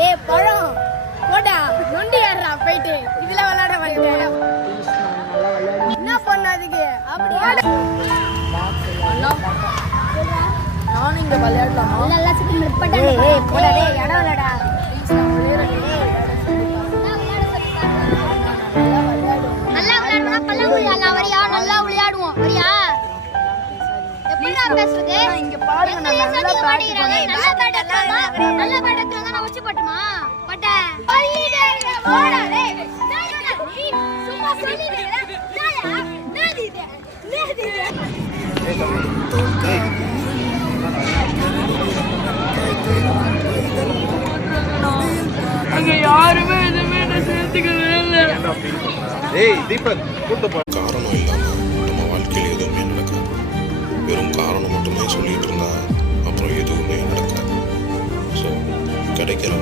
டேய் பழம் போடா நொண்டி ஆடுறா போயிட்டு இதுல விளையாட வந்துட்டேன். என்ன பண்ணாதீங்க அப்படியே நானும் இங்க விளையாடலாம். நல்லா சுத்தி நிப்பட்டா. ஏய் போடா டேய் இடம் இல்லடா. நல்லா விளையாடுறா பல்லங்குழி அண்ணா வரியா நல்லா விளையாடுவோம் வரியா? எப்படிடா பேசுறது? இங்க பாருங்க நான் நல்லா பாடிறேன். நல்லா பாடறேன். நல்லா பாடறேன் நான் வச்சு பட்டுமா? பட்ட. பள்ளிடே போடா டேய். சும்மா சொல்லிடுடா. நாயா நாதிதே. நாதிதே. அங்க யாருமே எதுவுமே சேர்த்துக்கவே இல்லை. ஏய் தீபக் கூட்டு போ. காரணம் இல்லாமல் நம்ம வாழ்க்கையில் எதுவுமே நடக்காது. வெறும் காரணம் மட்டுமே சொல்லிட்டு இருந்தா அப்புறம் எதுவுமே நடக்காது. ஸோ கிடைக்கிற